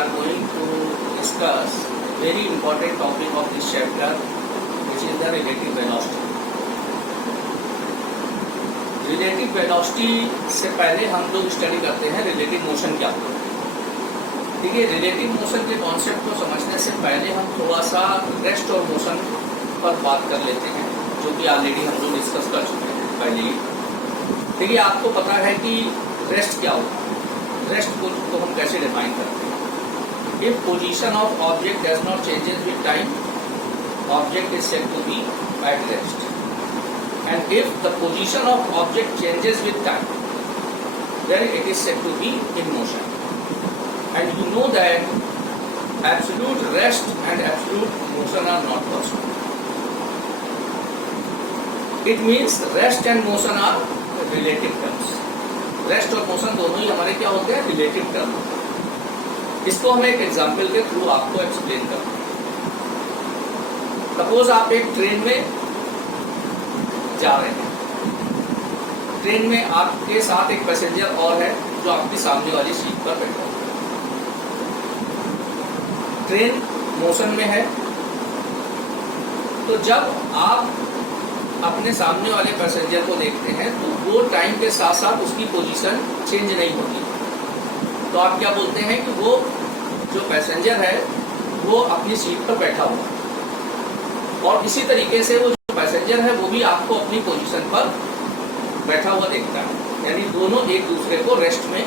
are going to discuss very important topic of this chapter, which is the relative velocity. Relative velocity से पहले हम लोग study करते हैं रिलेटिव मोशन क्या होता है। ठीक है, रिलेटिव मोशन के कॉन्सेप्ट को समझने से पहले हम थोड़ा सा रेस्ट और मोशन पर बात कर लेते हैं, जो कि ऑलरेडी हम लोग डिस्कस कर चुके हैं पहले ही। ठीक है, आपको पता है कि रेस्ट क्या होता है। रेस्ट को तो हम कैसे डिफाइन करते हैं। If position of object does not changes with time, object is said to be at rest. And if the position of object changes with time, then it is said to be in motion. And you know that absolute rest and absolute motion are not possible. It means rest and motion are relative terms. Rest और motion दोनों ही हमारे क्या होते हैं, relative term होते हैं। इसको हम एक एग्जाम्पल के थ्रू आपको एक्सप्लेन करते हैं। सपोज आप एक ट्रेन में जा रहे हैं। ट्रेन में आपके साथ एक पैसेंजर और है जो आपकी सामने वाली सीट पर बैठा है। ट्रेन मोशन में है, तो जब आप अपने सामने वाले पैसेंजर को देखते हैं तो वो टाइम के साथ साथ उसकी पोजीशन चेंज नहीं होती। तो आप क्या बोलते हैं कि वो जो पैसेंजर है वो अपनी सीट पर बैठा हुआ है, और इसी तरीके से वो पैसेंजर है वो भी आपको अपनी पोजीशन पर बैठा हुआ देखता है, यानी दोनों एक दूसरे को रेस्ट में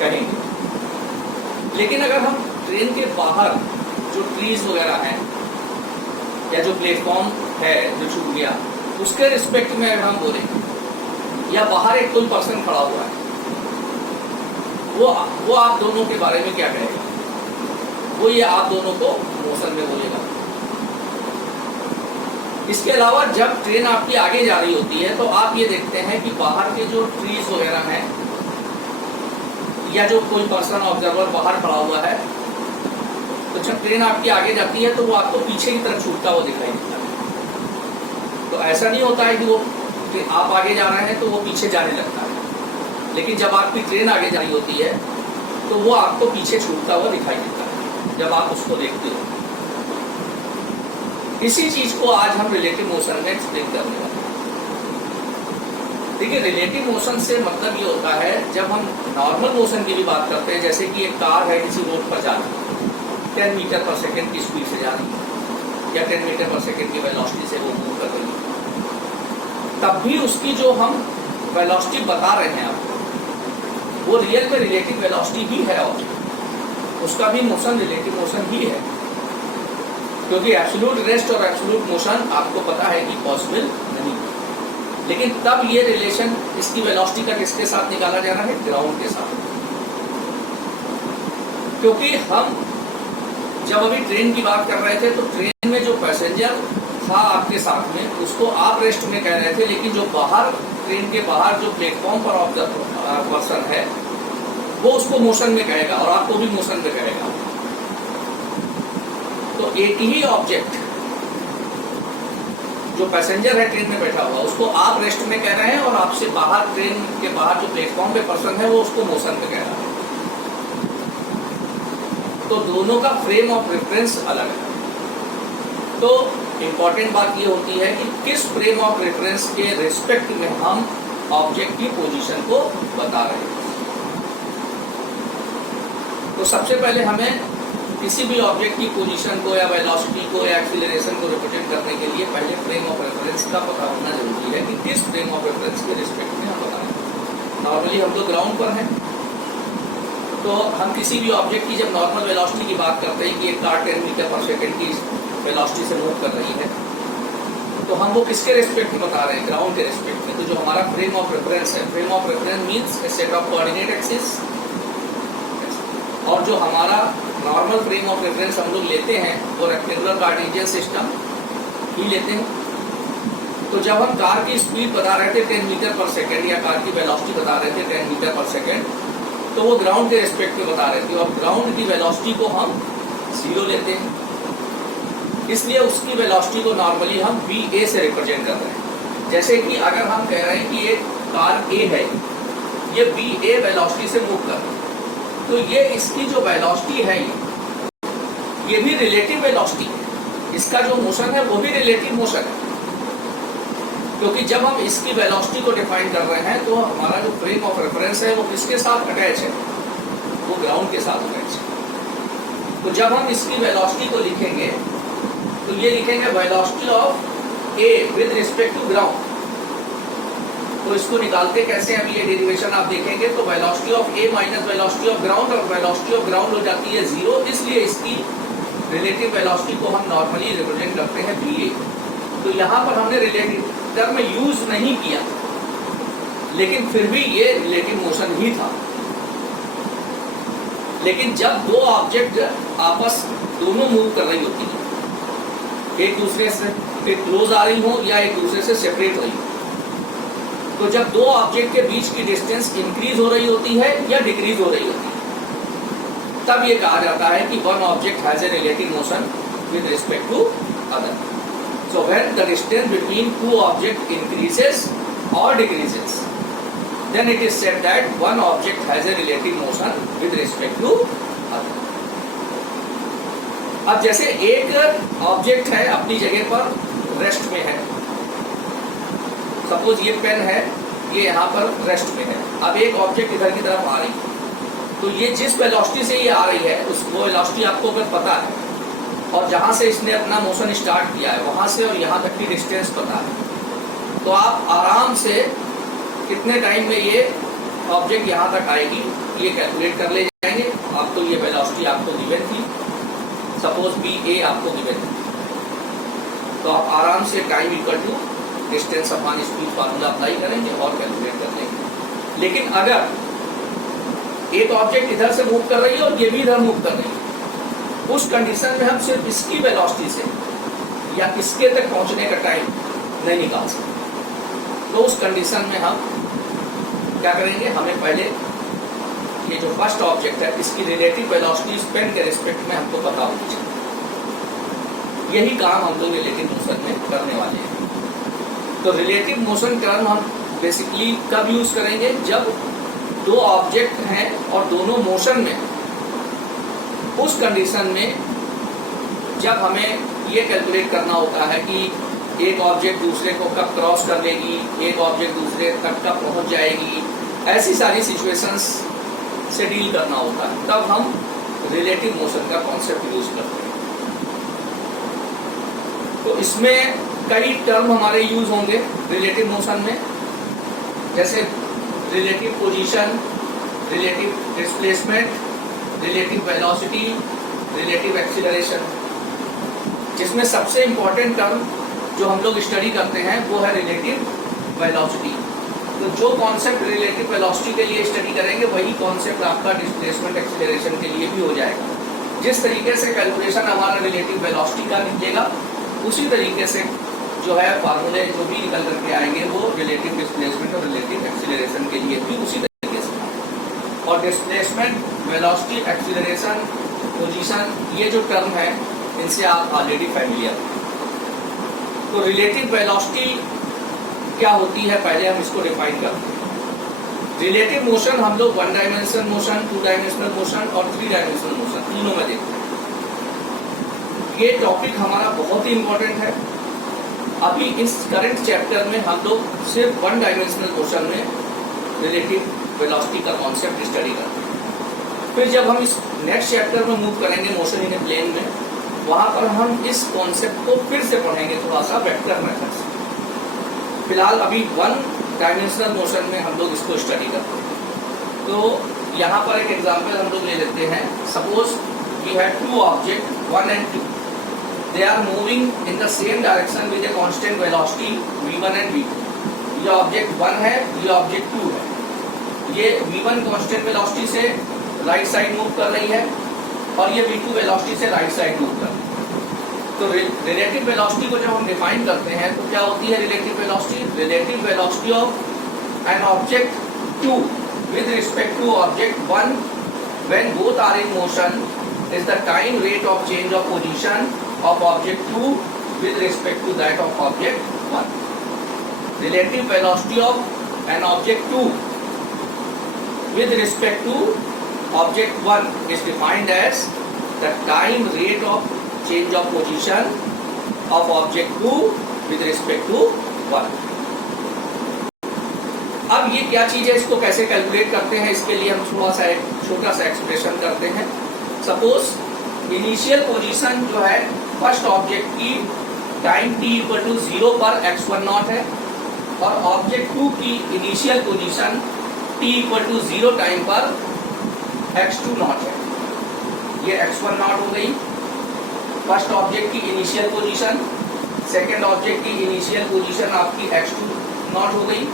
कहेंगे। लेकिन अगर हम ट्रेन के बाहर जो ट्रीज वगैरह हैं या जो प्लेटफॉर्म है जो छूट गया, उसके रिस्पेक्ट में अगर हम बोलेंगे, या बाहर एक कोई पर्सन खड़ा हुआ है, वो आप दोनों के बारे में क्या कहेगा? वो ये आप दोनों को मोशन में बोलेगा। इसके अलावा जब ट्रेन आपकी आगे जा रही होती है तो आप ये देखते हैं कि बाहर के जो ट्रीज वगैरह हैं या जो कोई पर्सन ऑब्जर्वर बाहर खड़ा हुआ है, तो जब ट्रेन आपकी आगे जाती है तो वो आपको पीछे की तरफ छूटता हुआ दिखाई देता है। तो ऐसा नहीं होता है कि वो आप आगे जा रहे हैं तो वो पीछे जाने लगता है, लेकिन जब आपकी ट्रेन आगे जा रही होती है तो वो आपको पीछे छूटता हुआ दिखाई देता है जब आप उसको देखते हो। इसी चीज को आज हम रिलेटिव मोशन में एक्सप्लेन करने वाले हैं। देखिए, रिलेटिव मोशन से मतलब ये होता है, जब हम नॉर्मल मोशन की भी बात करते हैं, जैसे कि एक कार है किसी रोड पर जा रही है, 10 मीटर पर सेकेंड की स्पीड से जा रही है, या 10 मीटर पर सेकेंड की वेलोसिटी से वो मूव कर रही है, तब भी उसकी जो हम वेलोसिटी बता रहे हैं आपको, वो रियल में रिलेटिव वेलोसिटी ही है, और उसका भी मोशन रिलेटिव मोशन ही है, क्योंकि एब्सोल्यूट रेस्ट और एब्सोल्यूट मोशन आपको पता है कि पॉसिबल नहीं। लेकिन तब ये रिलेशन इसकी वेलोसिटी का किसके साथ निकाला जा रहा है? ग्राउंड के साथ। क्योंकि हम जब अभी ट्रेन की बात कर रहे थे तो ट्रेन में जो पैसेंजर था आपके साथ में, उसको आप रेस्ट में कह रहे थे, लेकिन जो बाहर ट्रेन के बाहर जो प्लेटफॉर्म पर ऑब्जर्व पर्सन है वो उसको मोशन में कहेगा और आपको भी मोशन में कहेगा। तो एक ही ऑब्जेक्ट जो पैसेंजर है ट्रेन में बैठा हुआ, उसको आप रेस्ट में कह रहे हैं, और आपसे बाहर ट्रेन के बाहर जो प्लेटफॉर्म पे पर्सन है वो उसको मोशन में कह रहा है। तो दोनों का फ्रेम ऑफ रेफरेंस अलग है। तो इम्पॉर्टेंट बात ये होती है कि किस फ्रेम ऑफ रेफरेंस के रिस्पेक्ट में हम ऑब्जेक्ट की पोजीशन को बता रहे हैं। तो सबसे पहले हमें किसी भी ऑब्जेक्ट की पोजीशन को या वेलोसिटी को या एक्सीलरेशन को रिप्रेजेंट करने के लिए पहले फ्रेम ऑफ रेफरेंस का पता होना जरूरी है कि किस फ्रेम ऑफ रेफरेंस के रिस्पेक्ट में हम बता रहे हैं। नॉर्मली हम तो ग्राउंड पर हैं, तो हम किसी भी ऑब्जेक्ट की जब नॉर्मल वेलोसिटी की बात करते हैं कि एक कार 10 मीटर पर सेकेंड की वेलोसिटी से मूव कर रही है, तो हम वो किसके रिस्पेक्ट में बता रहे हैं? ग्राउंड के रिस्पेक्ट में। तो जो हमारा फ्रेम ऑफ रेफरेंस है, frame of reference means A set of coordinate axis, और जो हमारा नॉर्मल फ्रेम ऑफ रेफरेंस हम लोग लेते हैं वो रेक्टेंगुलर कार्टेशियन सिस्टम ही लेते हैं। तो जब हम कार की स्पीड बता रहे थे 10 मीटर पर सेकेंड, या कार की वेलोसिटी बता रहे थे 10 मीटर पर सेकेंड, तो वो ग्राउंड के रिस्पेक्ट में बता रहे थे, और ग्राउंड की वेलोसिटी को हम 0 लेते हैं, इसलिए उसकी वेलोसिटी को नॉर्मली हम VA से रिप्रेजेंट कर रहे हैं। जैसे कि अगर हम कह रहे हैं कि एक कार A है, ये VA वेलोसिटी से मूव कर रही है, तो ये इसकी जो वेलोसिटी है ये भी रिलेटिव वेलोसिटी है, इसका जो मोशन है वो भी रिलेटिव मोशन है, क्योंकि जब हम इसकी वेलोसिटी को डिफाइन कर रहे हैं तो हमारा जो फ्रेम ऑफ रेफरेंस है वो किसके साथ अटैच है, वो ग्राउंड के साथ अटैच है। तो जब हम इसकी वेलोसिटी को लिखेंगे तो ये लिखेंगे velocity of A with respect to ground. तो इसको निकालते कैसे, अभी ये डेरिवेशन आप देखेंगे तो velocity of A minus velocity of ground, और वेलोसिटी ऑफ ग्राउंड हो जाती है 0, इसलिए इसकी रिलेटिव वेलोसिटी को हम नॉर्मली रिप्रेजेंट करते हैं va। तो यहाँ पर हमने रिलेटिव टर्म यूज नहीं किया, लेकिन फिर भी ये रिलेटिव मोशन ही था। लेकिन जब दो ऑब्जेक्ट आपस दोनों मूव कर रही होती है, एक दूसरे से क्लोज आ रही हो या एक दूसरे से सेपरेट रही हो, तो जब दो ऑब्जेक्ट के बीच की डिस्टेंस इंक्रीज हो रही होती है या डिक्रीज हो रही होती है, तब ये कहा जाता है कि one object has a relative motion with respect to other. So when the distance between two objects increases or decreases, then it is said that one object has a relative motion with respect to other. अब जैसे एक object है अपनी जगह पर rest में है, suppose ये पेन है, ये यहाँ पर रेस्ट में है, अब एक ऑब्जेक्ट इधर की तरफ आ रही है, तो ये जिस वेलोसिटी से ये आ रही है उस वो वेलोसिटी आपको अगर पता है, और जहाँ से इसने अपना मोशन स्टार्ट किया है वहाँ से और यहाँ तक की डिस्टेंस पता है, तो आप आराम से कितने टाइम में ये ऑब्जेक्ट यहाँ तक आएगी ये कैलकुलेट कर ले जाएंगे। आप तो ये वेलोसिटी आपको गिवन थी, सपोज बी ए आपको गिवन थी, तो आप आराम से time equal to distance upon speed formula apply करेंगे और कैलकुलेट कर लेंगे। लेकिन अगर एक ऑब्जेक्ट इधर से मूव कर रही है और ये भी इधर मूव कर रही है, उस कंडीशन में हम सिर्फ इसकी वेलोसिटी से या इसके तक पहुंचने का टाइम नहीं निकाल सकते। तो उस कंडीशन में हम क्या करेंगे, हमें पहले ये जो फर्स्ट ऑब्जेक्ट है इसकी रिलेटिव वेलोसिटी पेन के रिस्पेक्ट में हमको पता होनी चाहिए। यही काम हम लोग रिलेटिव मोशन में करने वाले हैं। तो रिलेटिव मोशन टर्म हम बेसिकली कब यूज करेंगे, जब दो ऑब्जेक्ट हैं और दोनों मोशन में, उस कंडीशन में जब हमें ये कैलकुलेट करना होता है कि एक ऑब्जेक्ट दूसरे को कब क्रॉस कर लेगी, एक ऑब्जेक्ट दूसरे तक कब पहुंच जाएगी, ऐसी सारी सिचुएशंस से डील करना होता है, तब हम रिलेटिव मोशन का कॉन्सेप्ट यूज करते हैं। तो इसमें कई टर्म हमारे यूज होंगे रिलेटिव मोशन में, जैसे relative position, relative displacement, relative velocity, relative acceleration. जिसमें सबसे इंपॉर्टेंट टर्म जो हम लोग स्टडी करते हैं वो है रिलेटिव वेलोसिटी। तो जो कॉन्सेप्ट रिलेटिव वेलोसिटी के लिए स्टडी करेंगे वही कॉन्सेप्ट आपका डिस्प्लेसमेंट एक्सीलरेशन के लिए भी हो जाएगा। जिस तरीके से कैलकुलेशन हमारा रिलेटिव वेलोसिटी का निकलेगा, उसी तरीके से जो है फार्मूले जो भी निकल करके आएंगे वो रिलेटिव डिस्प्लेसमेंट और रिलेटिव एक्सीलरेशन के लिए भी उसी तरीके से। और डिस्प्लेसमेंट, वेलोसिटी, एक्सीलरेशन, पोजीशन, ये जो टर्म है इनसे आप ऑलरेडी फैमिलियर हैं। तो रिलेटिव वेलोसिटी क्या होती है, पहले हम इसको डिफाइन करते हैं। रिलेटिव मोशन हम लोग 1 डायमेंशनल मोशन, 2 डायमेंशनल मोशन और 3 डायमेंशनल मोशन तीनों में देखते हैं। ये टॉपिक हमारा बहुत ही इंपॉर्टेंट है। अभी इस करंट चैप्टर में हम लोग सिर्फ 1 डायमेंशनल मोशन में रिलेटिव वेलोसिटी का कॉन्सेप्ट स्टडी करते हैं। फिर जब हम इस नेक्स्ट चैप्टर में मूव करेंगे मोशन इन ए प्लेन में, वहाँ पर हम इस कॉन्सेप्ट को फिर से पढ़ेंगे थोड़ा सा वेक्टर मेथड से। फिलहाल अभी 1 डायमेंशनल मोशन में हम लोग इसको स्टडी करते हैं। तो यहाँ पर एक एग्जांपल हम लोग ले लेते हैं। Suppose we have 2 object 1 and 2, they are moving in the same direction with a constant velocity v1 and v2। ये ऑब्जेक्ट 1 है, ये ऑब्जेक्ट 2 है। ये v1 कांस्टेंट वेलोसिटी से राइट साइड मूव कर रही है और ये v2 वेलोसिटी से राइट साइड मूव कर रही है। तो रिलेटिव वेलोसिटी को जब हम डिफाइन करते हैं तो क्या होती है relative velocity? Relative velocity of an object 2 with respect to object 1 when both are in motion is the time rate of change of position of object 2 with respect to that of object 1. Relative velocity of an object 2 with respect to object 1 is defined as the time rate of change of position of object 2 with respect to 1। अब ये क्या चीज है, इसको कैसे calculate करते हैं, इसके लिए हम थोड़ा सा एक छोटा सा एक्सप्रेशन करते हैं। सपोज इनिशियल पोजीशन जो है फर्स्ट ऑब्जेक्ट की टाइम t इक्वल टू 0 पर x1 नॉट है, और ऑब्जेक्ट 2 की initial position t equal to 0 time पर x2 नॉट है। ये x1 नॉट हो गई फर्स्ट ऑब्जेक्ट की इनिशियल पोजीशन, सेकेंड ऑब्जेक्ट की इनिशियल पोजीशन आपकी x2 नॉट हो गई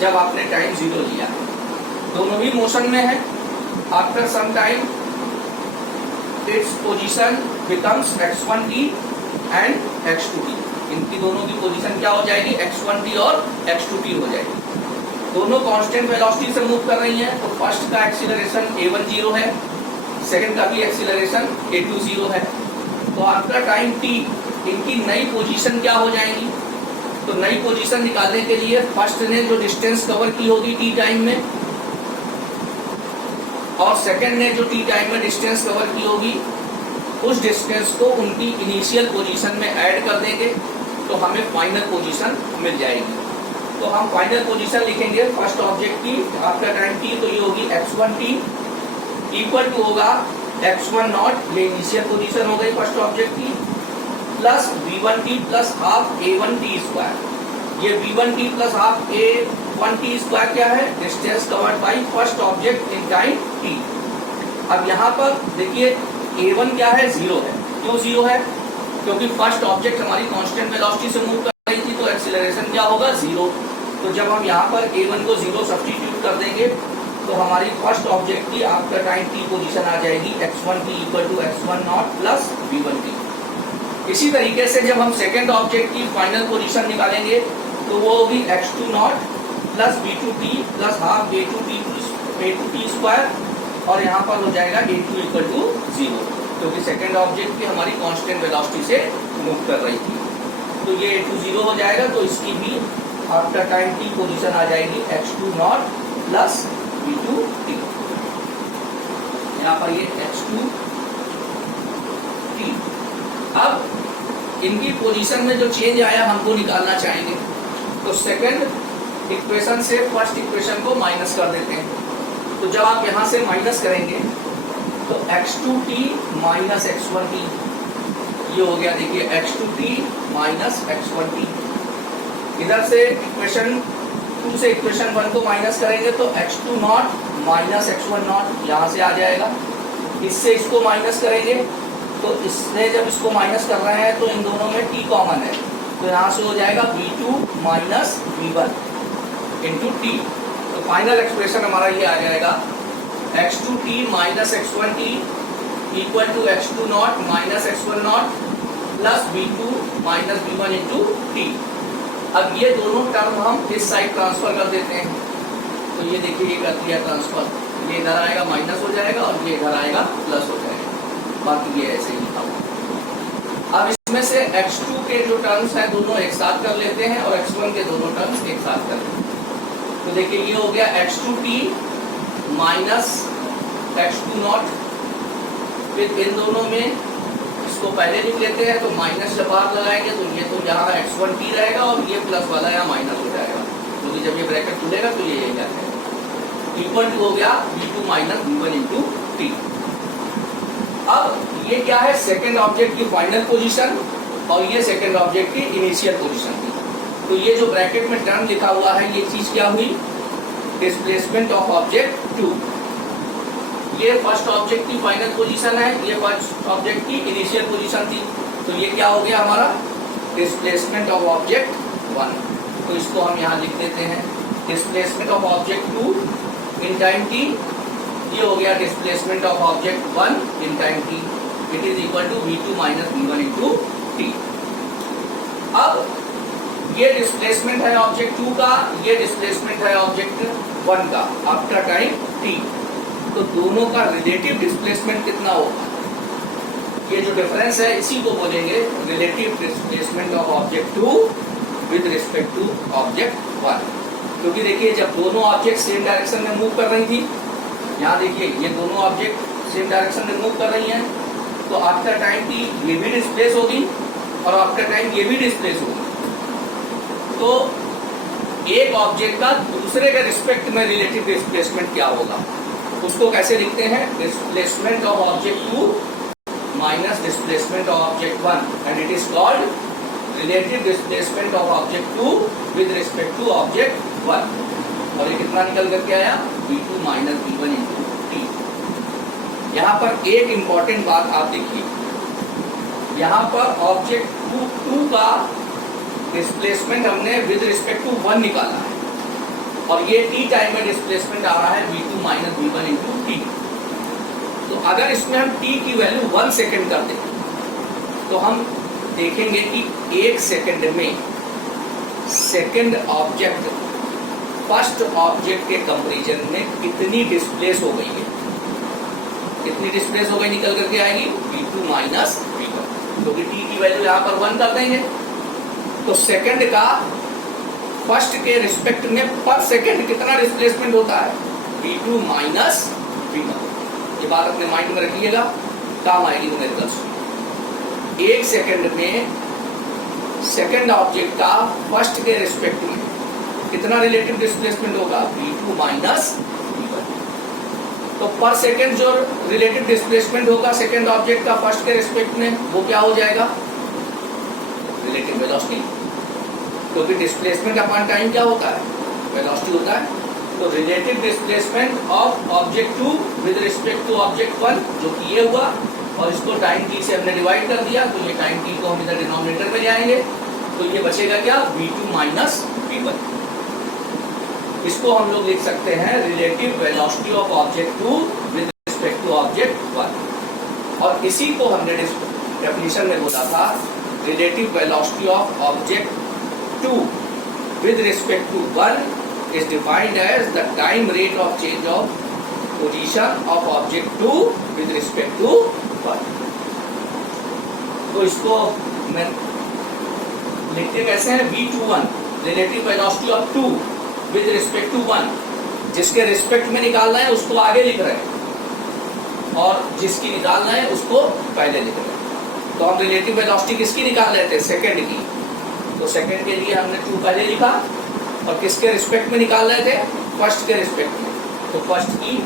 जब आपने टाइम 0 लिया। दोनों ही मोशन में है। After some time its position becomes x1t and x2t। इनकी दोनों की पोजीशन क्या हो जाएगी, x1t और x2t हो जाएगी। दोनों कांस्टेंट वेलोसिटी से मूव कर रही हैं, तो फर्स्ट का एक्सीलरेशन a1 0 है, सेकंड का भी एक्सीलरेशन a2 0 है। तो आफ्टर टाइम t इनकी नई पोजीशन क्या हो जाएगी, तो नई पोजीशन निकालने के लिए फर्स्ट ने जो डिस्टेंस कवर की होगी t टाइम में, और सेकंड ने जो t टाइम में डिस्टेंस कवर की होगी, उस डिस्टेंस को उनकी इनिशियल पोजीशन में ऐड कर देंगे तो हमें फाइनल पोजीशन मिल जाएगी। तो हम फाइनल पोजीशन लिखेंगे फर्स्ट ऑब्जेक्ट की आफ्टर टाइम t, तो ये होगी x1t इक्वल टू होगा x1 नॉट, ये इनिशियल पोजीशन हो गई फर्स्ट ऑब्जेक्ट की, plus v1t plus half a1t square. ये v1t plus half a1t square क्या है, distance covered by first object in time t। अब यहाँ पर देखिए a1 क्या है, 0 है। क्यों 0 है, क्योंकि फर्स्ट ऑब्जेक्ट हमारी कांस्टेंट वेलोसिटी से मूव कर रही थी, तो एक्सीलरेशन क्या होगा, 0। तो जब हम यहाँ पर a1 को 0 सब्स्टिट्यूट कर देंगे तो हमारी फर्स्ट ऑब्जेक्ट की आफ्टर टाइम t पोजीशन आ जाएगी x1t equal to x1 not plus v1t। इसी तरीके से जब हम सेकेंड ऑब्जेक्ट की फाइनल पोजीशन निकालेंगे तो वो होगी x2 not plus v2t plus half a2t square, और यहाँ पर हो जाएगा a2 इक्वल टू 0, क्योंकि सेकेंड ऑब्जेक्ट की हमारी कांस्टेंट वेलोसिटी से मूव कर रही थी। तो ये a2 0 हो जाएगा, तो इसकी भी आफ्टर टाइम t पोजीशन आ जाएगी x2 नॉट प्लस v2t। यहाँ पर ये x2t। अब इनकी पोजीशन में जो चेंज आया हमको निकालना चाहेंगे, तो सेकंड इक्वेशन से फर्स्ट इक्वेशन को माइनस कर देते हैं। तो जब आप यहाँ से माइनस करेंगे तो x2t माइनस x1t, ये हो गया देखिए x2t माइनस x1t। इधर से इक्वेशन 2 से इक्वेशन 1 को माइनस करेंगे तो x2 not minus x1 not यहाँ से आ जाएगा। इससे इसको माइनस करेंगे तो इससे जब इसको माइनस कर रहे हैं तो इन दोनों में t कॉमन है, तो यहाँ से हो जाएगा v2 minus v1 into t. तो फाइनल एक्सप्रेशन हमारा ये आ जाएगा x2t minus x1t equal to x2 not minus x1 not plus v2 minus v1 into t. अब ये दोनों टर्म हम इस साइड ट्रांसफर कर देते हैं, तो ये देखिए ये कर दिया ट्रांसफर, ये इधर आएगा माइनस हो जाएगा और ये इधर आएगा प्लस हो जाएगा, बाकी ये ऐसे ही लिखा हुआ। अब इसमें से x2 के जो टर्म्स हैं दोनों एक साथ कर लेते हैं और x1 के दोनों टर्म्स एक साथ कर लेते हैं। तो देखिए ये हो गया x2t माइनस x2 नॉट, फिर इन दोनों में इसको पहले लिख लेते हैं, तो माइनस जब बाहर लगाएंगे तो ये तो यहाँ x1t रहेगा और ये प्लस वाला यहाँ माइनस हो जाएगा, क्योंकि जब ये ब्रैकेट खुलेगा तो ये यही जाएगा। इक्वल टू हो गया v2 minus v1 into t. अब ये क्या है, सेकेंड ऑब्जेक्ट की फाइनल पोजीशन और ये सेकेंड ऑब्जेक्ट की इनिशियल पोजीशन थी। तो ये जो ब्रैकेट में टर्म लिखा हुआ है ये चीज क्या हुई, डिस्प्लेसमेंट ऑफ ऑब्जेक्ट 2। ये फर्स्ट ऑब्जेक्ट की फाइनल पोजीशन है, ये फर्स्ट ऑब्जेक्ट की इनिशियल पोजीशन थी, तो ये क्या हो गया हमारा डिस्प्लेसमेंट ऑफ ऑब्जेक्ट 1। तो इसको हम यहाँ लिख देते हैं displacement of object 2 in time t, ये हो गया displacement of object 1 in time t, it is equal to v2 minus v1 into t. अब ये डिस्प्लेसमेंट है ऑब्जेक्ट 2 का, ये डिस्प्लेसमेंट है ऑब्जेक्ट 1 का आफ्टर टाइम t। तो दोनों का रिलेटिव डिस्प्लेसमेंट कितना होगा, ये जो डिफरेंस है इसी को बोलेंगे relative displacement of object 2 with respect to object 1। क्योंकि देखिए जब दोनों ऑब्जेक्ट सेम डायरेक्शन में मूव कर रही थी, यहाँ देखिए ये दोनों ऑब्जेक्ट सेम डायरेक्शन में मूव कर रही हैं, तो आफ्टर टाइम टी ये भी डिस्प्लेस होगी और आफ्टर टाइम ये भी डिस्प्लेस होगी। तो एक ऑब्जेक्ट का दूसरे के रिस्पेक्ट में रिलेटिव डिस्प्लेसमेंट क्या होगा, उसको कैसे लिखते हैं? Displacement of object 2 minus displacement of object 1 and it is called relative displacement of object 2 with respect to object 1। और ये कितना निकल करके आया? v2 minus v1 into T. यहाँ पर एक इंपॉर्टेंट बात आप देखिए, यहाँ पर ऑब्जेक्ट 2 का डिस्प्लेसमेंट हमने विद रिस्पेक्ट टू 1 निकाला है और ये टी टाइम में डिस्प्लेसमेंट आ रहा है v2 minus v1 into t. तो अगर इसमें हम t की वैल्यू 1 सेकेंड कर दें तो हम देखेंगे कि 1 सेकेंड में सेकेंड ऑब्जेक्ट फर्स्ट ऑब्जेक्ट के कंपैरिजन में कितनी डिस्प्लेस हो गई है। कितनी डिस्प्लेस हो गई निकल करके आएगी? v2 माइनस v1, क्योंकि t की वैल्यू यहाँ पर 1 कर देंगे तो सेकंड का फर्स्ट के रिस्पेक्ट में पर सेकंड कितना डिस्प्लेसमेंट होता है? v2 minus v1। ये बात अपने माइंड में रखिएगा, काम आएगी न्यूमेरिकल्स। 1 सेकंड में सेकंड ऑब्जेक्ट का फर्स्ट के रिस्पेक्ट में कितना रिलेटिव डिस्प्लेसमेंट होगा? v2 minus v1। तो पर सेकंड जो रिलेटिव डिस्प्लेसमेंट होगा सेकंड ऑब्जेक्ट का फर्स्ट के रिस्पेक्ट में, वो क्या हो जाएगा? रिलेटिव वेलोसिटी, क्योंकि डिस्प्लेसमेंट अपॉन टाइम क्या होता है? वेलोसिटी होता है। तो relative displacement of object 2 with respect to object 1, जो कि ये हुआ, और इसको टाइम टी से हमने डिवाइड कर दिया, तो ये टाइम टी को हम इधर डिनोमिनेटर में ले आएंगे, तो ये बचेगा क्या? v2 minus v1। इसको हम लोग लिख सकते हैं relative velocity of object 2 with respect to object 1। और इसी को हमने डेफिनेशन में बोला था, relative velocity of object 2 with respect to 1 is defined as the time rate of change of position of object 2 with respect to 1। तो इसको मैं लिखते कैसे हैं? v21 relative velocity of 2 with respect to 1, जिसके रिस्पेक्ट में निकालना है उसको आगे लिख रहे हैं और जिसकी निकालना है उसको पहले लिख रहे हैं। तो हम रिलेटिव वेलोसिटी किसकी निकाल रहे थे? सेकेंड की। तो सेकंड के लिए हमने 2 पहले लिखा और किसके रिस्पेक्ट में निकाल रहे थे? फर्स्ट के रिस्पेक्ट में, तो फर्स्ट की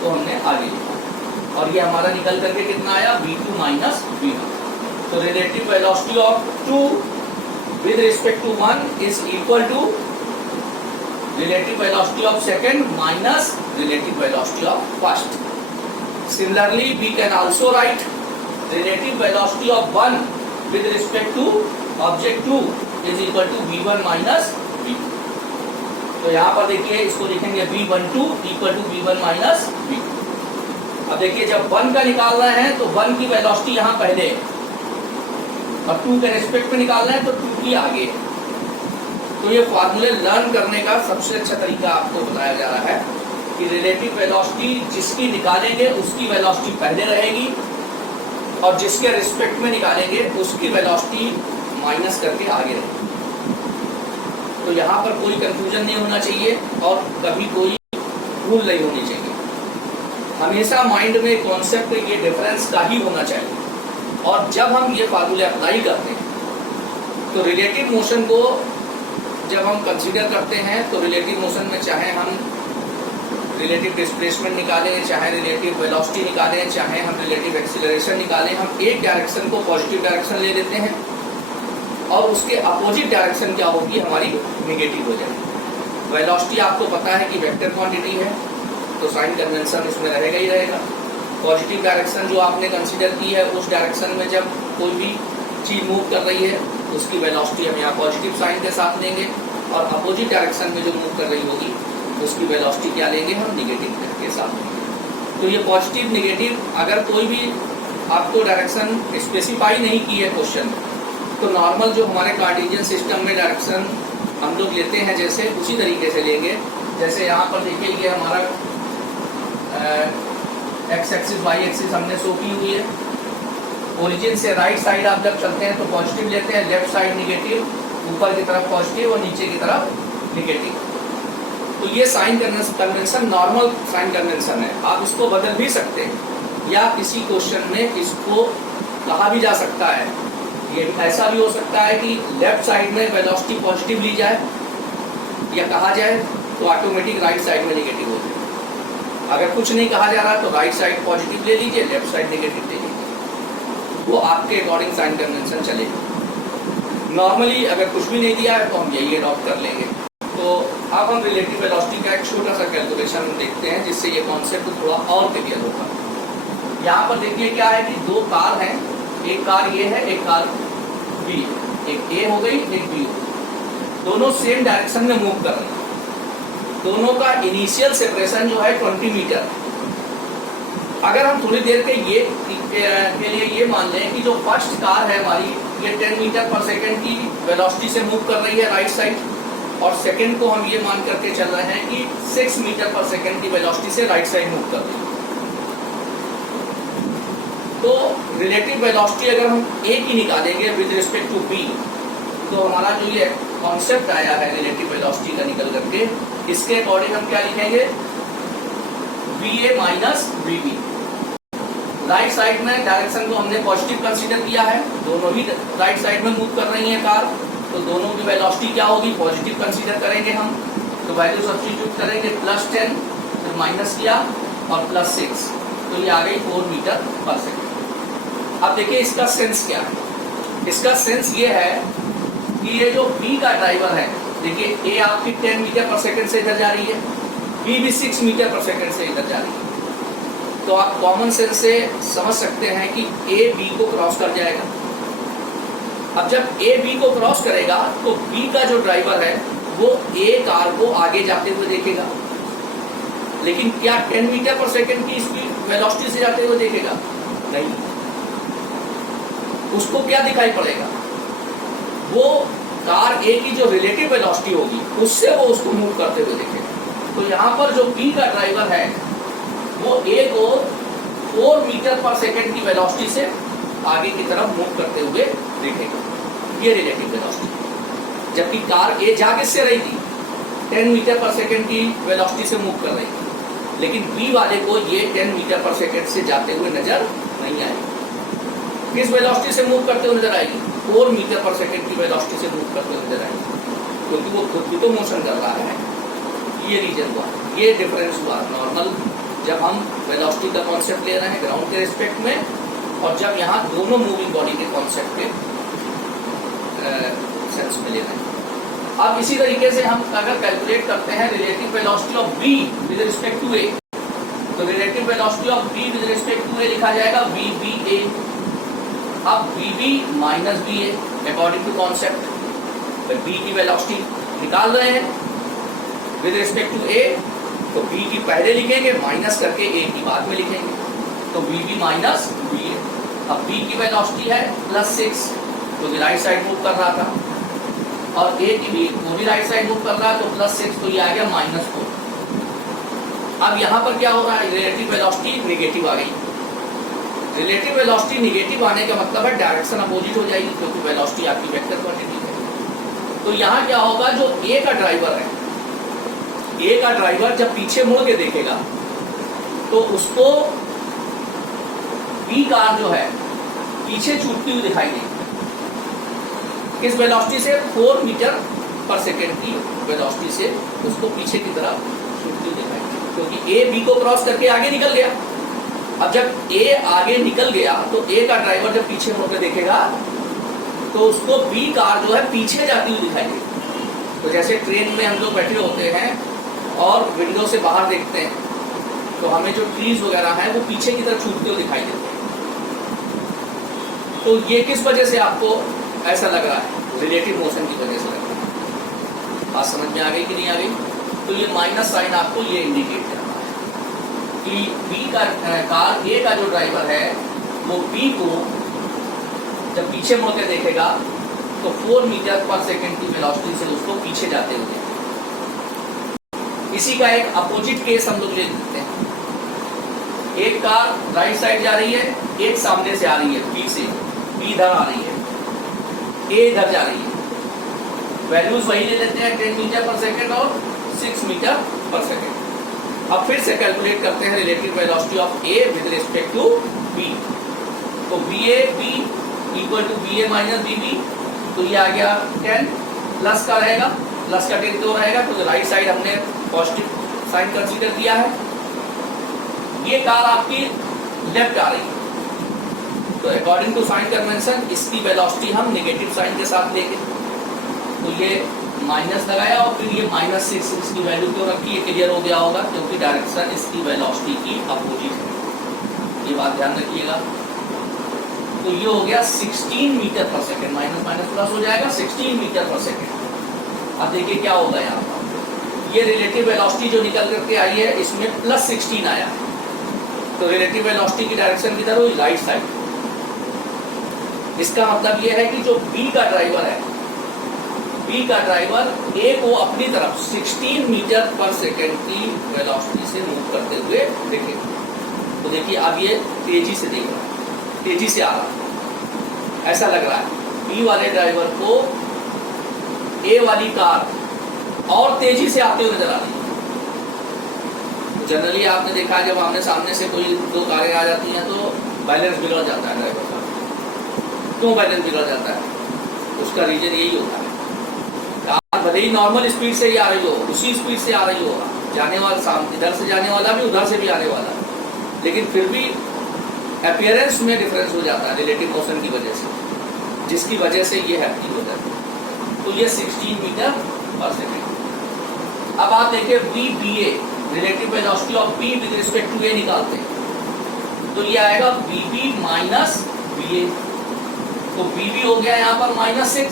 तो हमने आगे लिखा और ये हमारा निकल करके कितना आया? v2 minus v1। तो relative velocity of 2 with respect to 1 is equal to relative velocity of second minus relative velocity of first. Similarly we can also write relative velocity of 1 with respect to object 2 is equal to v1 minus v2। तो यहाँ पर देखिए इसको लिखेंगे v12 equal to v1 minus v2। अब देखिए जब 1 का निकालना है तो 1 की वेलोसिटी यहाँ पहले और 2 के रिस्पेक्ट में निकालना है तो 2 की आगे। तो ये फॉर्मूले लर्न करने का सबसे अच्छा तरीका आपको बताया जा रहा है कि रिलेटिव वेलोसिटी जिसकी निकालेंगे उसकी वेलोसिटी पहले रहेगी और जिसके रिस्पेक्ट में निकालेंगे उसकी वेलोसिटी माइनस करके आगे रहेगी। तो यहाँ पर कोई कंफ्यूजन नहीं होना चाहिए और कभी कोई भूल नहीं होनी चाहिए। हमेशा माइंड में कॉन्सेप्ट ये डिफरेंस का ही होना चाहिए। और जब हम ये फार्मूले अप्लाई करते हैं तो रिलेटिव मोशन को जब हम कंसीडर करते हैं तो रिलेटिव मोशन में चाहे हम रिलेटिव डिस्प्लेसमेंट निकालें, चाहे रिलेटिव वेलोसिटी निकालें, चाहे हम रिलेटिव एक्सीलरेशन निकालें, हम एक डायरेक्शन को पॉजिटिव डायरेक्शन ले लेते हैं और उसके अपोजिट डायरेक्शन क्या होगी? हमारी नेगेटिव हो जाएगी। वेलोसिटी आपको पता है कि वेक्टर क्वांटिटी है तो साइन कन्वेंशन इसमें रहेगा ही रहेगा। पॉजिटिव डायरेक्शन जो आपने कंसीडर की है उस डायरेक्शन में जब कोई भी चीज़ मूव कर रही है उसकी वेलोसिटी हम यहाँ पॉजिटिव साइन के साथ लेंगे और अपोजिट डायरेक्शन में जो मूव कर रही होगी उसकी वेलोसिटी क्या लेंगे? हम निगेटिव के साथ लेंगे। तो ये पॉजिटिव निगेटिव अगर कोई भी आपको डायरेक्शन स्पेसिफाई नहीं की है क्वेश्चन तो नॉर्मल जो हमारे कार्टेशियन सिस्टम में डायरेक्शन हम लोग लेते हैं जैसे उसी तरीके से लेंगे। जैसे यहाँ पर देखिए ये हमारा एक्स एक्सिस वाई एक्सिस हमने शो की हुई है। ओरिजिन से राइट साइड आप जब चलते हैं तो पॉजिटिव लेते हैं, लेफ्ट साइड निगेटिव, ऊपर की तरफ पॉजिटिव और नीचे की तरफ निगेटिव। तो ये sign convention normal sign convention है, आप इसको बदल भी सकते हैं। या किसी क्वेश्चन में इसको कहा भी जा सकता है, ये ऐसा भी हो सकता है कि लेफ्ट साइड में वेलोसिटी पॉजिटिव ली जाए, या कहा जाए तो ऑटोमेटिक राइट साइड में नेगेटिव हो जाए। अगर कुछ नहीं कहा जा रहा तो राइट साइड पॉजिटिव ले लीजिए, लेफ्ट साइड नेगेटिव ले लीजिए, वो आपके अकॉर्डिंग साइन कन्वेंशन चलेगा। नॉर्मली अगर कुछ भी नहीं दिया है तो हम यही अडॉप्ट कर लेंगे। तो अब हम रिलेटिव वेलोसिटी का एक छोटा सा कैलकुलेशन देखते हैं, जिससे ये कॉन्सेप्ट थोड़ा और क्लियर होगा। यहाँ पर देखिए क्या है कि दो कार हैं, एक कार ये है, एक कार बी, एक ए हो गई, एक बी हो गई। दोनों सेम डायरेक्शन में मूव कर रही हैं। दोनों का इनिशियल सेपरेशन जो है 20 मीटर। अगर हम थोड़ी देर के लिए ये मान लें कि जो फर्स्ट कार है हमारी, ये 10 मीटर पर सेकेंड की वेलोसिटी से मूव कर रही है राइट साइड, और सेकेंड को हम ये मान करके चल रहे हैं कि 6 मीटर पर सेकेंड की वेलोसिटी से राइट साइड मूव कर रही है। तो रिलेटिव वेलोसिटी अगर हम ए की निकालेंगे विद रिस्पेक्ट टू बी, तो हमारा जो ये कॉन्सेप्ट आया है रिलेटिव वेलोसिटी का निकल करके, इसके अकॉर्डिंग हम क्या लिखेंगे, v A minus v B. Right side में डायरेक्शन को हमने पॉजिटिव कंसीडर किया है, दोनों ही राइट साइड में मूव कर रही हैं कार, तो दोनों की वेलोसिटी क्या होगी, पॉजिटिव कंसीडर करेंगे हम। तो वैल्यू सब्स्टिट्यूट करेंगे, +10 फिर माइनस किया और +6, तो ये आ गई 4 मीटर पर सेकेंड। अब देखिए इसका सेंस क्या है। इसका सेंस ये है कि ये जो बी का ड्राइवर है, देखिए ए आपकी 10 मीटर पर सेकेंड से इधर जा रही है, बी भी 6 मीटर पर सेकेंड से इधर जा रही है। तो आप कॉमन सेंस से समझ सकते हैं कि ए बी को क्रॉस कर जाएगा। अब जब ए बी को क्रॉस करेगा तो बी का जो ड्राइवर है वो ए कार को आगे जाते हुए देखेगा, लेकिन क्या 10 मीटर पर सेकेंड की स्पीड वेलोसिटी से जाते हुए देखेगा? नहीं। उसको क्या दिखाई पड़ेगा, वो कार ए की जो रिलेटिव वेलोसिटी होगी उससे वो उसको मूव करते हुए देखेगा। तो यहाँ पर जो बी का ड्राइवर है वो ए को 4 मीटर पर सेकेंड की वेलोसिटी से आगे की तरफ मूव करते हुए देखेगा, ये रिलेटिव वेलोसिटी। जबकि कार ए जा किससे रही थी, 10 मीटर पर सेकेंड की वेलोसिटी से मूव कर रही थी, लेकिन बी वाले को ये 10 मीटर पर सेकेंड से जाते हुए नजर नहीं आएगी। किस वेलोसिटी से मूव करते हुए नजर आएगी, 4 मीटर पर सेकेंड की वेलोसिटी से मूव करते हुए नजर आएगी, क्योंकि वो खुद भी तो मोशन कर रहा है। ये रीजन हुआ, ये डिफरेंस हुआ नॉर्मल जब हम वेलोसिटी का कॉन्सेप्ट ले रहे हैं ग्राउंड के रिस्पेक्ट में, और जब यहाँ दोनों मूविंग बॉडी के कॉन्सेप्ट के सेंस में ले रहे हैं। अब इसी तरीके से हम अगर कैलकुलेट करते हैं relative velocity of B with respect to A, तो relative velocity of B with respect to A लिखा जाएगा वी बी ए। अब V B minus B A according to concept, B की वेलोसिटी निकाल रहे हैं विद रिस्पेक्ट टू ए, तो B की पहले लिखेंगे माइनस करके ए की बाद में लिखेंगे, तो we B minus B A. अब बी की वेलोसिटी है +6, तो राइट साइड मूव कर रहा था, और ए की भी वो भी राइट साइड मूव कर रहा है, तो +6, तो ये आ गया -4। अब यहाँ पर क्या हो रहा है, रिलेटिव वेलोसिटी नेगेटिव आ गई। रिलेटिव वेलोसिटी नेगेटिव आने का मतलब है डायरेक्शन अपोजिट हो जाएगी, क्योंकि वेलोसिटी आपकी वेक्टर क्वांटिटी है। तो यहाँ क्या होगा, जो ए का ड्राइवर है, ए का ड्राइवर जब पीछे मुड़ के देखेगा तो उसको बी कार जो है पीछे छूटती हुई दिखाई देगी। किस वेलोसिटी से, 4 मीटर पर सेकेंड की वेलोसिटी से उसको पीछे की तरफ छूटती हुई दिखाई देगी, क्योंकि ए बी को क्रॉस करके आगे निकल गया। अब जब ए आगे निकल गया तो ए का ड्राइवर जब पीछे मुड़ के देखेगा तो उसको बी कार जो है पीछे जाती हुई दिखाई देगी। तो जैसे ट्रेन में हम लोग बैठे होते हैं और विंडो से बाहर देखते हैं, तो हमें जो ट्रीज वगैरह हैं वो पीछे की तरफ छूटते हुए दिखाई देते हैं। तो ये किस वजह से आपको ऐसा लग रहा है, रिलेटिव मोशन की वजह से लग रहा है। बात समझ में आ गई कि नहीं आ गई? तो ये माइनस साइन आपको ये इंडिकेट कर रहा है कि बी का कार ए का जो ड्राइवर है वो बी को जब पीछे मुड़ के देखेगा तो 4 मीटर पर सेकेंड की वेलोसिटी से उसको पीछे जाते हुए। इसी का एक अपोजिट केस हम लोग ले लेते हैं। एक कार राइट साइड जा रही है, एक सामने से आ रही है बी से, बी इधर आ रही है, ए इधर जा रही है। वैल्यूज वही ले लेते हैं, 10 मीटर पर सेकेंड और 6 मीटर पर सेकेंड। अब फिर से कैलकुलेट करते हैं relative velocity of A with respect to B. तो B A B equal to B A minus B B, तो ये आ गया 10, प्लस का रहेगा, प्लस का 10 तो रहेगा, तो राइट साइड हमने पॉजिटिव साइन कंसीडर किया है। ये कार आपकी लेफ्ट आ रही है, तो अकॉर्डिंग टू साइन कन्वेंशन इसकी वेलोसिटी हम नेगेटिव साइन के साथ लेंगे। तो ये माइनस लगाया और फिर ये -6 इसकी वैल्यू क्यों रखी, ये क्लियर हो गया होगा क्योंकि डायरेक्शन इसकी वेलोसिटी की अपोजिट है, ये बात ध्यान रखिएगा। तो ये हो गया 16 metre per second, minus minus plus हो जाएगा 16 मीटर पर सेकेंड। अब देखिए क्या होगा यहाँ पर, ये रिलेटिव वेलोसिटी जो निकल करके आई है इसमें +16 आया, तो रिलेटिव वेलोसिटी की डायरेक्शन किधर हुई, राइट साइड। इसका मतलब ये है कि जो बी का ड्राइवर है, बी का ड्राइवर ए को अपनी तरफ 16 मीटर पर सेकेंड की वेलोसिटी से मूव करते हुए देखें। तो देखिए अब ये तेजी से देख रहा है, तेजी से आ रहा है, ऐसा लग रहा है बी वाले ड्राइवर को ए वाली कार और तेजी से आते हुए नजर आ रही है। जनरली आपने देखा जब आमने सामने से कोई दो कारें आ जाती हैं तो बैलेंस बिगड़ जाता है ड्राइवर का। क्यों बैलेंस बिगड़ जाता है, उसका रीजन यही होता है, कार भले ही नॉर्मल स्पीड से ही आ रही हो, उसी स्पीड से आ रही होगा, जाने वाला सामने इधर से जाने वाला भी उधर से भी आने वाला, लेकिन फिर भी अपीयरेंस में डिफरेंस हो जाता है रिलेटिव मोशन की वजह से, जिसकी वजह से ये हैपनिंग हो जाती है। तो ये 16 मीटर पर सेकेंड। अब आप देखिए B B A, relative velocity of B with respect to A निकालते हैं, तो ये आएगा B B minus B A. तो बी बी हो गया यहाँ पर -6,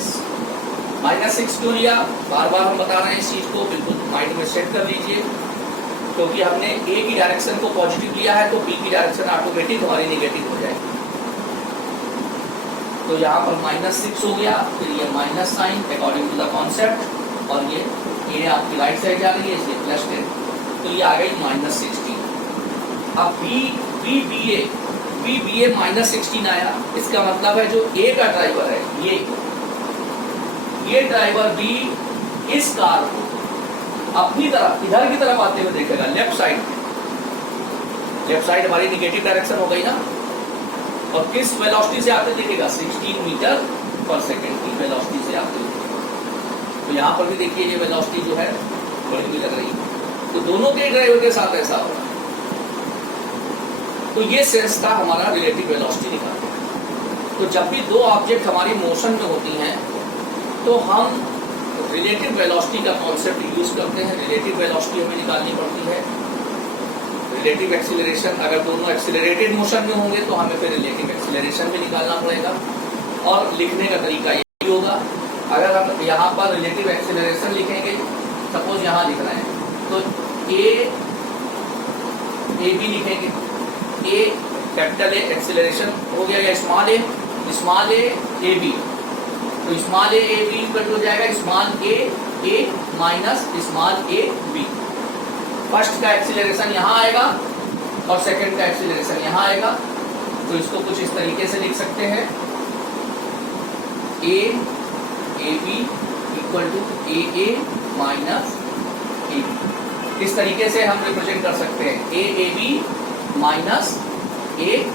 -6 क्यों लिया, बार बार हम बता रहे हैं इस चीज को, बिल्कुल माइंड में सेट कर लीजिए, क्योंकि हमने ए की डायरेक्शन को पॉजिटिव लिया है तो बी की डायरेक्शन ऑटोमेटिक हमारी नेगेटिव हो जाएगी। तो यहाँ पर -6 हो गया, फिर ये minus sign according to the concept, और ये ए आपकी राइट साइड जा रही है इसलिए +10, तो ये आ गई -16। अब बी बी ए -16 आया, इसका मतलब है जो ए का ड्राइवर है ये ड्राइवर बी इस कार को अपनी तरफ इधर की तरफ आते हुए देखेगा, लेफ्ट साइड हमारी नेगेटिव डायरेक्शन हो गई ना, और किस वेलोसिटी से आते दिखेगा, 16 मीटर पर सेकेंड की वेलोसिटी से आते हुए। तो यहाँ पर भी देखिए ये वेलोसिटी जो है बड़ी भी लग रही है, तो दोनों के ड्राइवर के साथ ऐसा होगा। तो ये सेंस था हमारा रिलेटिव वेलोसिटी निकालने का। तो जब भी दो ऑब्जेक्ट हमारी मोशन में होती हैं तो हम रिलेटिव वेलोसिटी का कॉन्सेप्ट यूज करते हैं। रिलेटिव वेलोसिटी हमें निकालनी पड़ती है, रिलेटिव एक्सीलरेशन, अगर दोनों एक्सीलरेटेड मोशन में होंगे तो हमें फिर रिलेटिव एक्सीलरेशन भी निकालना पड़ेगा, और लिखने का तरीका यही होगा। अगर हम यहाँ पर रिलेटिव एक्सीलरेशन लिखेंगे, सपोज यहाँ लिख रहे हैं, तो ए बी लिखेंगे, ए कैपिटल ए एक्सीलरेशन हो गया, या स्मॉल ए बी, तो स्मॉल ए बी इक्वल हो जाएगा small A minus small A B. First का एक्सीलरेशन यहाँ आएगा और सेकंड का एक्सीलरेशन यहाँ आएगा, तो इसको कुछ इस तरीके से लिख सकते हैं, A B equal to A minus A B. इस तरीके से हम रिप्रेजेंट कर सकते हैं A B minus A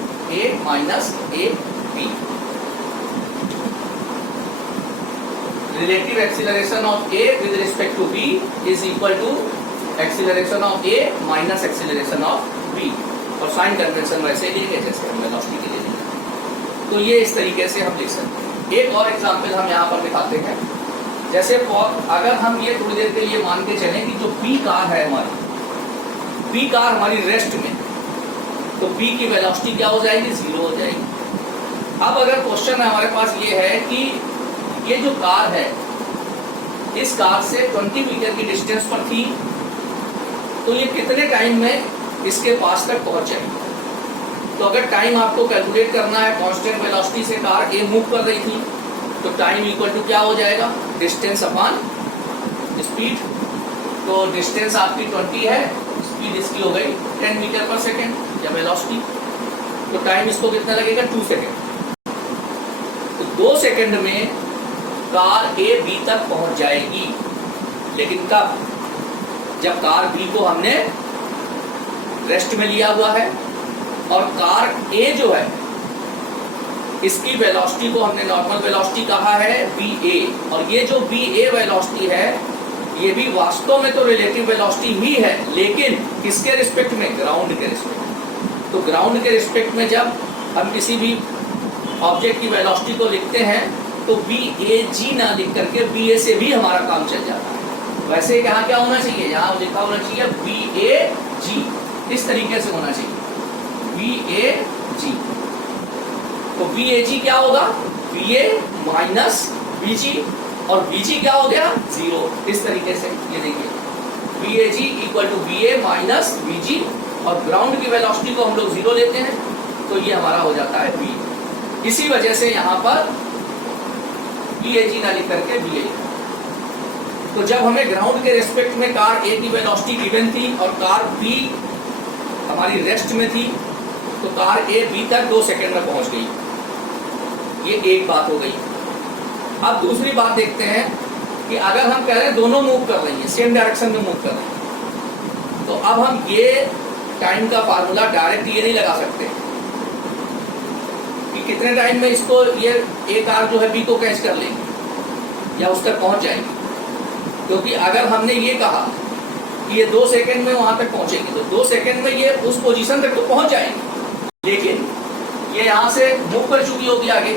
minus A B. Relative acceleration of A with respect to B is equal to acceleration of A minus acceleration of B, और sign convention वैसे ही लेंगे जैसे हम वेलोसिटी के लिए लेंगे। तो ये इस तरीके से हम लिख सकते हैं। एक और एग्जांपल हम यहाँ पर दिखाते हैं, जैसे अगर हम ये थोड़ी देर के लिए मान के चलें कि जो B कार है हमारी रेस्ट में, तो B की वेलोसिटी क्या हो जाएगी, 0 हो जाएगी। अब अगर क्वेश्चन हमारे पास ये है कि ये जो कार है, इस कार से 20 मीटर की डिस्टेंस पर थी, तो ये कितने टाइम में इसके पास तक पहुंच जाएगी। तो अगर टाइम आपको कैलकुलेट करना है, कांस्टेंट वेलोसिटी से कार ए मूव कर रही थी, तो टाइम इक्वल टू क्या हो जाएगा, डिस्टेंस अपॉन स्पीड। तो डिस्टेंस आपकी 20 है, स्पीड इसकी हो गई 10 मीटर पर सेकेंड या वेलोसिटी, तो टाइम इसको कितना लगेगा, 2 सेकेंड। तो 2 सेकेंड में कार ए बी तक पहुंच जाएगी, लेकिन कब, जब कार बी को हमने रेस्ट में लिया हुआ है, और कार ए जो है इसकी वेलोसिटी को हमने नॉर्मल वेलोसिटी कहा है va, और ये जो va वेलोसिटी है ये भी वास्तव में तो रिलेटिव वेलोसिटी ही है, लेकिन किसके रिस्पेक्ट में? ग्राउंड के रिस्पेक्ट में। तो ग्राउंड के रिस्पेक्ट में जब हम किसी भी ऑब्जेक्ट की वेलोसिटी को लिखते हैं तो vag ना लिख करके va से भी हमारा काम चल जाता है। वैसे यहाँ क्या होना चाहिए? यहाँ लिखा होना चाहिए vag, इस तरीके से होना चाहिए vag। तो vag क्या होगा? va माइनस vg, और vg क्या हो गया? 0। इस तरीके से ये देखिए vag equal to va minus vg, और ग्राउंड की वेलोसिटी को हम लोग 0 लेते हैं तो ये हमारा हो जाता है v। इसी वजह से यहाँ पर vag ना लिख करके va। तो जब हमें ग्राउंड के रेस्पेक्ट में कार a की वेलोसिटी गिवन थी और कार b हमारी रेस्ट में थी, तो कार a b तक 2 सेकंड में पहुंच गई। ये एक बात हो गई। अब दूसरी बात देखते हैं कि अगर हम कह रहे हैं दोनों मूव कर रही हैं, सेम डायरेक्शन में मूव कर रही हैं, तो अब हम ये टाइम का फार्मूला डायरेक्ट ये नहीं लगा सकते कि कितने टाइम में इसको ये ए कार जो है बी को कैच कर लेगी या उस तक पहुंच जाएगी। क्योंकि अगर हमने ये कहा कि ये 2 सेकंड में वहां तक पहुंचेगी, तो 2 सेकंड में ये उस पोजीशन तक तो पहुंच जाएगी, लेकिन ये यहाँ से मूव कर चुकी होगी आगे,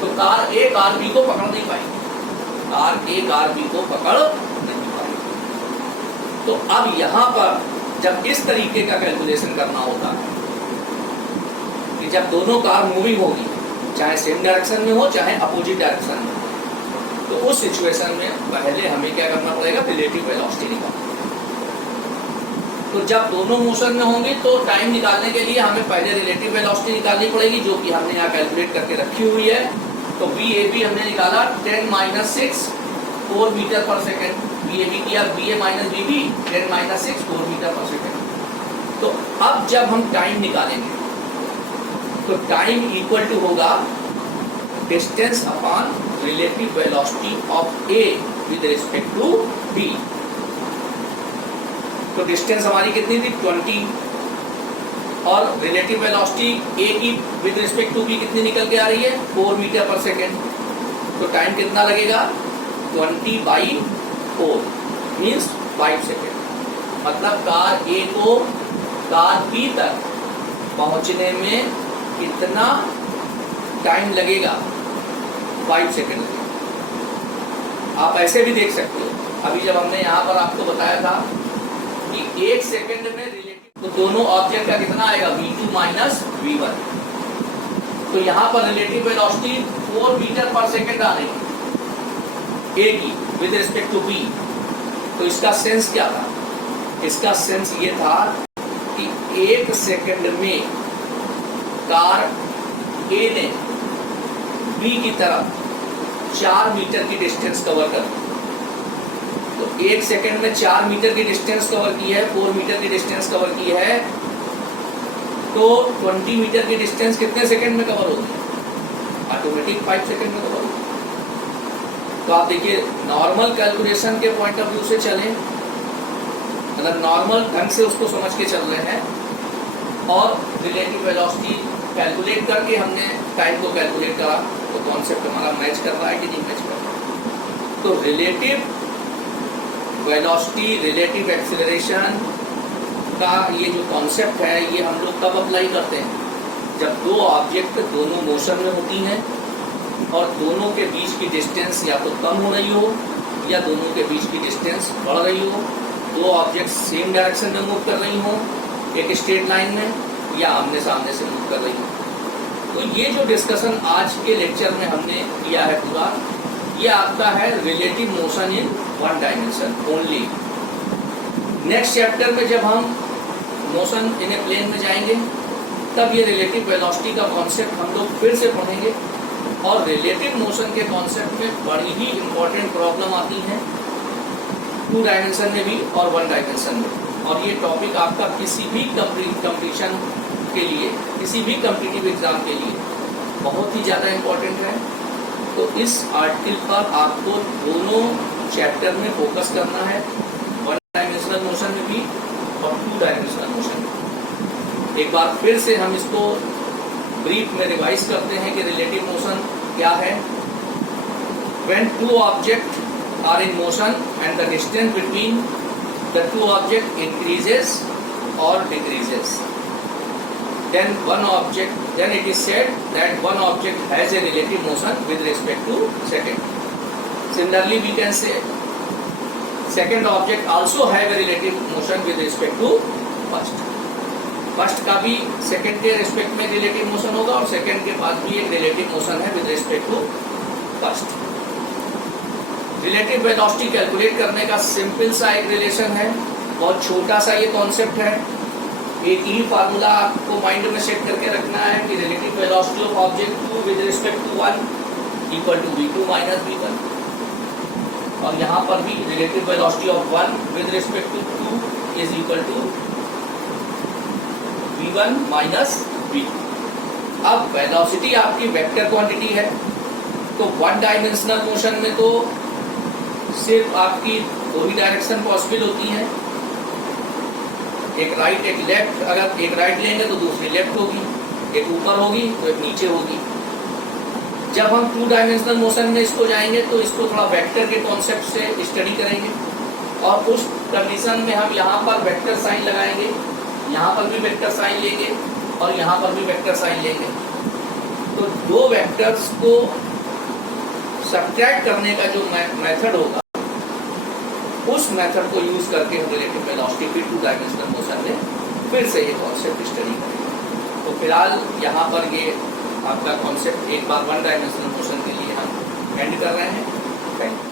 तो कार ए कार बी को पकड़ नहीं पाएगी, कार ए कार बी को पकड़ नहीं पाएगी। तो अब यहाँ पर जब इस तरीके का कैलकुलेशन करना होता है कि जब दोनों कार मूविंग होगी, चाहे सेम डायरेक्शन में हो चाहे अपोजिट डायरेक्शन में, तो उस सिचुएशन में पहले हमें क्या करना पड़ेगा? रिलेटिव वेलोसिटी निकालना। तो जब दोनों मोशन में होंगे तो टाइम निकालने के लिए हमें पहले रिलेटिव वेलोसिटी निकालनी पड़ेगी, जो कि हमने यहाँ कैलकुलेट करके रखी हुई है। तो VAB हमने निकाला 10 - 4 मीटर पर सेकेंड। VAB किया VA minus VB 10 - 6 4 meter per second. तो अब जब हम टाइम निकालेंगे तो टाइम इक्वल टू होगा distance upon relative velocity of A with respect to B। तो डिस्टेंस हमारी कितनी थी? 20, और रिलेटिव वेलोसिटी A की विद रिस्पेक्ट टू B कितनी निकल के आ रही है? 4 मीटर पर सेकेंड। तो टाइम कितना लगेगा? 20/4 मीन्स 5 सेकेंड। मतलब कार A को कार B तक पहुंचने में कितना टाइम लगेगा? 5 सेकेंड लगेगा। आप ऐसे भी देख सकते हो, अभी जब हमने यहाँ पर आपको बताया था कि 1 सेकेंड में रिलेटिव, तो दोनों ऑब्जेक्ट का कितना आएगा? v2 minus v1। तो यहाँ पर relative velocity 4 meter per second आ रही है A की विद रिस्पेक्ट टू B। तो इसका सेंस क्या था? इसका सेंस ये था कि 1 सेकेंड में कार A ने B की तरफ 4 मीटर की डिस्टेंस कवर कर दी। तो 1 सेकेंड में 4 मीटर की डिस्टेंस कवर की है, 4 मीटर की डिस्टेंस कवर की है, तो 20 मीटर की डिस्टेंस कितने सेकेंड में कवर होती है? ऑटोमेटिक 5 सेकेंड में कवर होती है। तो आप देखिए, नॉर्मल कैलकुलेशन के पॉइंट ऑफ व्यू से चलें, मतलब नॉर्मल ढंग से उसको समझ के चल रहे हैं, और रिलेटिव वेलोसिटी कैलकुलेट करके हमने टाइम को कैलकुलेट करा, तो कॉन्सेप्ट हमारा मैच कर रहा है कि नहीं मैच कर रहा है। तो रिलेटिव वेलोसिटी, रिलेटिव एक्सीलरेशन का ये जो कॉन्सेप्ट है, ये हम लोग कब अप्लाई करते हैं? जब दो ऑब्जेक्ट दोनों मोशन में होती हैं और दोनों के बीच की डिस्टेंस या तो कम हो रही हो या दोनों के बीच की डिस्टेंस बढ़ रही हो, दो ऑब्जेक्ट सेम डायरेक्शन में मूव कर रही हो एक स्ट्रेट लाइन में, या आमने सामने से मूव कर रही हो। तो ये जो डिस्कशन आज के लेक्चर में हमने किया है पूरा, ये आपका है relative motion in one dimension only. Next chapter में जब हम मोशन इन ए प्लेन में जाएंगे, तब ये रिलेटिव वेलोसिटी का कॉन्सेप्ट हम लोग फिर से पढ़ेंगे, और रिलेटिव मोशन के कॉन्सेप्ट में बड़ी ही इंपॉर्टेंट प्रॉब्लम आती हैं 2 डायमेंशन में भी और 1 डायमेंशन में। और ये टॉपिक आपका किसी भी कंपटीशन के लिए, किसी भी कॉम्पिटिटिव एग्जाम के लिए बहुत ही ज़्यादा इम्पोर्टेंट है। तो इस आर्टिकल पर आपको दोनों चैप्टर में फोकस करना है, 1 डायमेंशनल मोशन में भी और 2 डायमेंशनल मोशन में। एक बार फिर से हम इसको ब्रीफ में रिवाइज करते हैं कि रिलेटिव मोशन क्या है। When two objects are in motion and the distance between the two objects increases or decreases, then it is said that one object has a relative motion with respect to second. Similarly, we can say second object also have a relative motion with respect to first. First का भी second के respect में relative motion होगा और second के पास भी एक रिलेटिव मोशन है with respect to first. Relative velocity calculate करने का सिंपल सा एक रिलेशन है, बहुत छोटा सा ये कॉन्सेप्ट है। एक ही फार्मूला आपको माइंड में सेट करके रखना है कि relative velocity of object 2 with respect to 1 equal to v2 minus v1, और यहाँ पर भी relative velocity of 1 with respect to 2 is equal to v1 minus v2। अब वेलोसिटी आपकी वेक्टर क्वांटिटी है, तो वन डायमेंशनल मोशन में तो सिर्फ आपकी दो ही डायरेक्शन पॉसिबल होती हैं, एक राइट एक लेफ्ट। अगर एक राइट लेंगे तो दूसरी लेफ्ट होगी, एक ऊपर होगी तो एक नीचे होगी। जब हम टू डायमेंशनल मोशन में इसको जाएंगे तो इसको थोड़ा वेक्टर के कॉन्सेप्ट से स्टडी करेंगे, और उस कंडीशन में हम यहाँ पर वेक्टर साइन लगाएंगे, यहाँ पर भी वेक्टर साइन लेंगे और यहाँ पर भी वेक्टर साइन लेंगे। तो दो वेक्टर्स को सब्ट्रैक्ट करने का जो मेथड होगा, उस मेथड को यूज करके हम रिलेटिव वेलोसिटी फिर टू डायमेंशनल मोशन में फिर से ये कॉन्सेप्ट स्टडी करेंगे। तो फिलहाल यहाँ पर ये आपका कॉन्सेप्ट एक बार वन डायमेंशनल मोशन के लिए हम एंड कर रहे हैं। Thank you.